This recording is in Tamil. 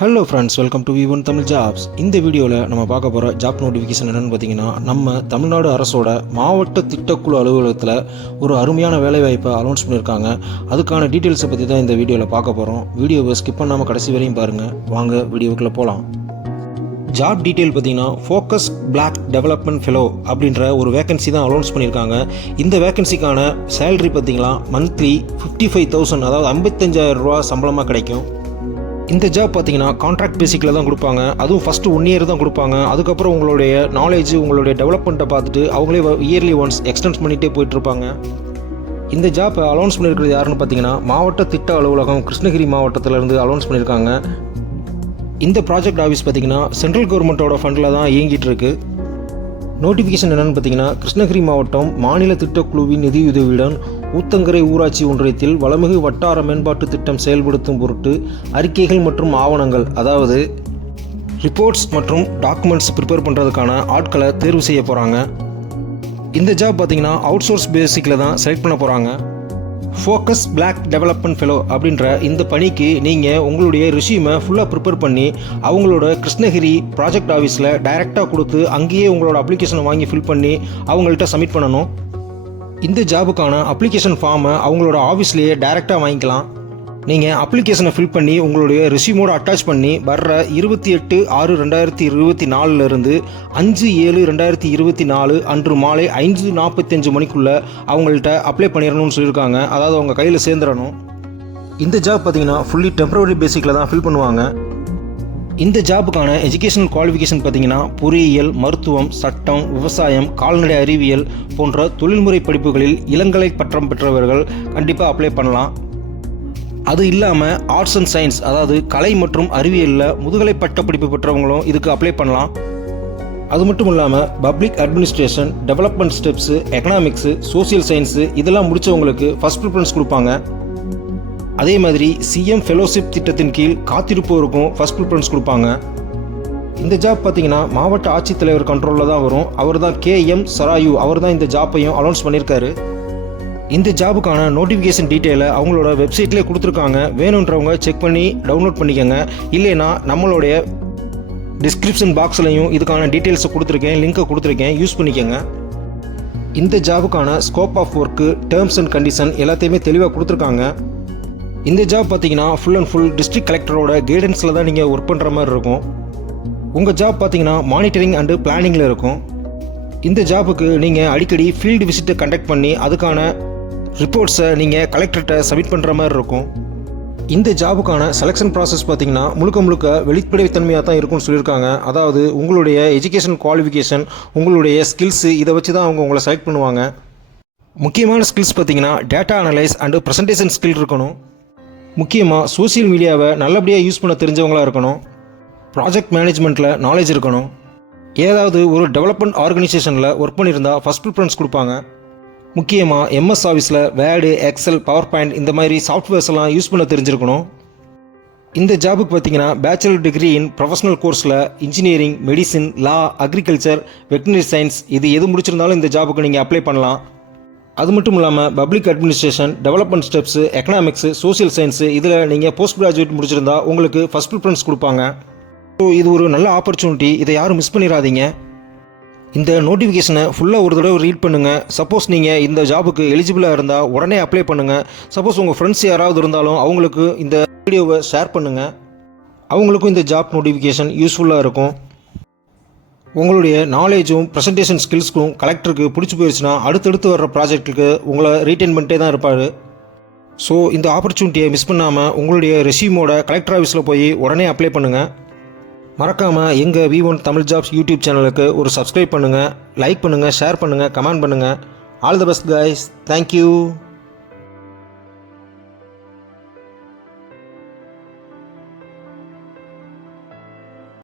Hello friends, welcome to V1 Tamil jobs. இந்த வீடியோவில் நம்ம பார்க்க போகிற ஜாப் நோட்டிஃபிகேஷன் என்னென்னு பார்த்தீங்கன்னா, நம்ம தமிழ்நாடு அரசோட மாவட்ட திட்டக்குழு அலுவலகத்தில் ஒரு அருமையான வேலைவாய்ப்பை அனௌன்ஸ் பண்ணியிருக்காங்க. அதுக்கான டீட்டெயில்ஸை பற்றி தான் இந்த வீடியோவில் பார்க்க போகிறோம். வீடியோவை ஸ்கிப் பண்ணாமல் கடைசி வரையும் பாருங்கள். வாங்க வீடியோவுக்குள்ளே போகலாம். ஜாப் டீட்டெயில் பார்த்தீங்கன்னா, ஃபோக்கஸ் பிளாக் டெவலப்மெண்ட் ஃபெலோ அப்படின்ற ஒரு வேகன்சி தான் அனௌன்ஸ் பண்ணியிருக்காங்க. இந்த வேகன்சிக்கான சேலரி பார்த்தீங்கன்னா மந்த்லி 55,000, அதாவது 55,000 ரூபா சம்பளமாக கிடைக்கும். இந்த ஜாப் பார்த்தீங்கன்னா கான்ட்ராக்ட் பேசிக்கில் தான் கொடுப்பாங்க. அதுவும் ஃபஸ்ட்டு 1 இயர் தான் கொடுப்பாங்க. அதுக்கப்புறம் உங்களுடைய நாலேஜ், உங்களுடைய டெவலப்மெண்ட்டை பார்த்துட்டு அவங்களே இயர்லி ஒன்ஸ் எக்ஸ்டென்ஸ் பண்ணிகிட்டே போயிட்டுருப்பாங்க. இந்த ஜாப்பை அனௌன்ஸ் பண்ணியிருக்கிறது யாருன்னு பார்த்தீங்கன்னா, மாவட்ட திட்ட அலுவலகம் கிருஷ்ணகிரி மாவட்டத்திலேருந்து அனௌன்ஸ் பண்ணியிருக்காங்க. இந்த ப்ராஜெக்ட் ஆஃபீஸ் பார்த்தீங்கன்னா சென்ட்ரல் கவர்மெண்ட்டோட ஃபண்டில் தான் இயங்கிட்டு இருக்கு. நோட்டிஃபிகேஷன் என்னென்னு பார்த்தீங்கன்னா, கிருஷ்ணகிரி மாவட்டம் மாநில திட்டக்குழுவின் நிதியுதவியுடன் ஊத்தங்கரை ஊராட்சி ஒன்றியத்தில் வளமிகு வட்டார மேம்பாட்டு திட்டம் செயல்படுத்தும் பொருட்டு அறிக்கைகள் மற்றும் ஆவணங்கள், அதாவது ரிப்போர்ட்ஸ் மற்றும் டாக்குமெண்ட்ஸ் ப்ரிப்பேர் பண்ணுறதுக்கான ஆட்களை தேர்வு செய்ய போகிறாங்க. இந்த ஜாப் பார்த்தீங்கன்னா அவுட் சோர்ஸ் பேசிக்கில் தான் செலக்ட் பண்ண போகிறாங்க. ஃபோக்கஸ் பிளாக் டெவலப்மெண்ட் ஃபெலோ அப்படின்ற இந்த பணிக்கு நீங்கள் உங்களுடைய ரெஸ்யூமை ஃபுல்லாக ப்ரிப்பேர் பண்ணி அவங்களோட கிருஷ்ணகிரி ப்ராஜெக்ட் ஆஃபீஸில் டைரெக்டாக கொடுத்து அங்கேயே உங்களோட அப்ளிகேஷனை வாங்கி ஃபில் பண்ணி அவங்கள்ட்ட சப்மிட் பண்ணணும். இந்த ஜாபுக்கான அப்ளிகேஷன் ஃபார்மை அவங்களோட ஆஃபீஸ்லேயே டைரெக்டாக வாங்கிக்கலாம். நீங்கள் அப்ளிகேஷனை ஃபில் பண்ணி உங்களுடைய ரெஸ்யூமோடு அட்டாச் பண்ணி வர்ற 28/6/2024 5/7/2024 அன்று மாலை 5:45 மணிக்குள்ளே அவங்கள்ட்ட அப்ளை பண்ணிடணும்னு சொல்லியிருக்காங்க. அதாவது அவங்க கையில் சேர்ந்துடணும். இந்த ஜாப் பார்த்தீங்கன்னா ஃபுல்லி டெம்பரரி பேசிக்கில் தான் ஃபில் பண்ணுவாங்க. இந்த ஜாபுக்கான எஜுகேஷனல் குவாலிஃபிகேஷன் பார்த்தீங்கன்னா பொறியியல், மருத்துவம், சட்டம், விவசாயம், கால்நடை அறிவியல் போன்ற தொழில்முறை படிப்புகளில் இளங்கலை பட்டம் பெற்றவர்கள் கண்டிப்பாக அப்ளை பண்ணலாம். அது இல்லாமல் ஆர்ட்ஸ் அண்ட் சயின்ஸ், அதாவது கலை மற்றும் அறிவியலில் முதுகலை பட்ட படிப்பு பெற்றவங்களும் இதுக்கு அப்ளை பண்ணலாம். அது மட்டும் இல்லாமல் public administration, development steps, economics, social science இதெல்லாம் முடித்தவங்களுக்கு ஃபஸ்ட் ப்ரிஃபரன்ஸ் கொடுப்பாங்க. அதே மாதிரி சிஎம் ஃபெலோஷிப் திட்டத்தின் கீழ் காத்திருப்போருக்கும் ஃபஸ்ட் ப்ரிஃபரன்ஸ் கொடுப்பாங்க. இந்த ஜாப் பார்த்தீங்கன்னா மாவட்ட ஆட்சித்தலைவர் கண்ட்ரோலில் தான் வரும். அவர் தான் KM சராயு, அவர் தான் இந்த ஜாப்பையும் அனௌன்ஸ் பண்ணியிருக்காரு. இந்த ஜாபுக்கான நோட்டிஃபிகேஷன் டீட்டெயிலை அவங்களோட வெப்சைட்லேயே கொடுத்துருக்காங்க. வேணுன்றவங்க செக் பண்ணி டவுன்லோட் பண்ணிக்கோங்க. இல்லைன்னா நம்மளுடைய டிஸ்கிரிப்ஷன் பாக்ஸ்லையும் இதுக்கான டீட்டெயில்ஸை கொடுத்துருக்கேன், லிங்க்கை கொடுத்துருக்கேன், யூஸ் பண்ணிக்கோங்க. இந்த ஜாபுக்கான scope of work, terms and condition எல்லாத்தையுமே தெளிவாக கொடுத்துருக்காங்க. இந்த ஜாப் பார்த்தீங்கன்னா ஃபுல் அண்ட் ஃபுல் டிஸ்ட்ரிக்ட் கலெக்டரோட கைடன்ஸில் தான் நீங்கள் ஒர்க் பண்ணுற மாதிரி இருக்கும். உங்கள் ஜாப் பார்த்தீங்கன்னா மானிட்டரிங் அண்டு பிளானிங்கில் இருக்கும். இந்த ஜாபுக்கு நீங்கள் அடிக்கடி ஃபீல்டு விசிட்டை கண்டக்ட் பண்ணி அதுக்கான ரிப்போர்ட்ஸை நீங்கள் கலெக்டர்கிட்ட சப்மிட் பண்ணுற மாதிரி இருக்கும். இந்த ஜாபுக்கான செலெக்ஷன் ப்ராசஸ் பார்த்தீங்கன்னா முழுக்க வெளிப்படைத்தன்மையாக தான் இருக்கும்னு சொல்லியிருக்காங்க. அதாவது உங்களுடைய எஜுகேஷன் குவாலிஃபிகேஷன், உங்களுடைய ஸ்கில்ஸு இதை வச்சு தான் அவங்க உங்களை செலக்ட் பண்ணுவாங்க. முக்கியமான ஸ்கில்ஸ் பார்த்தீங்கன்னா data analyse and presentation skill இருக்கணும். முக்கியமாக சோசியல் மீடியாவை நல்லபடியாக யூஸ் பண்ண தெரிஞ்சவங்களாக இருக்கணும். ப்ராஜெக்ட் மேனேஜ்மெண்ட்டில் நாலேஜ் இருக்கணும். ஏதாவது ஒரு டெவலப்மெண்ட் ஆர்கனைசேஷனில் ஒர்க் பண்ணியிருந்தால் ஃபஸ்ட் ப்ரிஃபரன்ஸ் கொடுப்பாங்க. முக்கியமாக MS ஆஃபீஸில் வேர்டு, எக்ஸல், பவர் பாயிண்ட் இந்த மாதிரி சாஃப்ட்வேர்ஸ் எல்லாம் யூஸ் பண்ண தெரிஞ்சிருக்கணும். இந்த ஜாபுக்கு பார்த்தீங்கன்னா பேச்சுலர் டிகிரி இன் ப்ரொஃபஷனல் கோர்ஸில் இன்ஜினியரிங், மெடிசின், லா, அக்ரிகல்ச்சர், வெட்டினரி சயின்ஸ் இது எது முடிச்சிருந்தாலும் இந்த ஜாபுக்கு நீங்கள் அப்ளை பண்ணலாம். அது மட்டும் இல்லாமல் public administration, development steps, economics, social science இதில் நீங்கள் போஸ்ட் கிராஜுவேட் முடிச்சிருந்தா உங்களுக்கு ஃபஸ்ட் ப்ரிஃபரன்ஸ் கொடுப்பாங்க. ஸோ இது ஒரு நல்ல ஆப்பர்ச்சுனிட்டி, இதை யாரும் மிஸ் பண்ணிடாதீங்க. இந்த நோட்டிஃபிகேஷனை ஃபுல்லாக ஒரு தடவை ரீட் பண்ணுங்கள். சப்போஸ் நீங்கள் இந்த ஜாபுக்கு எலிஜிபிளாக இருந்தால் உடனே அப்ளை பண்ணுங்கள். சப்போஸ் உங்கள் ஃப்ரெண்ட்ஸ் யாராவது இருந்தாலும் அவங்களுக்கு இந்த வீடியோவை ஷேர் பண்ணுங்கள். அவங்களுக்கும் இந்த ஜாப் நோட்டிஃபிகேஷன் யூஸ்ஃபுல்லாக இருக்கும். உங்களுடைய நாலேஜும் ப்ரெசன்டேஷன் ஸ்கில்ஸ்க்கும் கலெக்டருக்கு பிடிச்சி போயிடுச்சுன்னா அடுத்தடுத்து வர்ற ப்ராஜெக்ட்டுக்கு உங்களை ரீட்டைன் பண்ணிட்டே தான் இருப்பார். ஸோ இந்த ஆப்பர்ச்சுனிட்டியை மிஸ் பண்ணாமல் உங்களுடைய ரெஸ்யூமோட கலெக்டர் ஆஃபீஸில் போய் உடனே அப்ளை பண்ணுங்கள். மறக்காமல் எங்கள் V1 தமிழ் ஜாப்ஸ் யூடியூப் சேனலுக்கு ஒரு சப்ஸ்கிரைப் பண்ணுங்கள், லைக் பண்ணுங்கள், ஷேர் பண்ணுங்கள், கமெண்ட் பண்ணுங்கள். All the best guys. Thank you.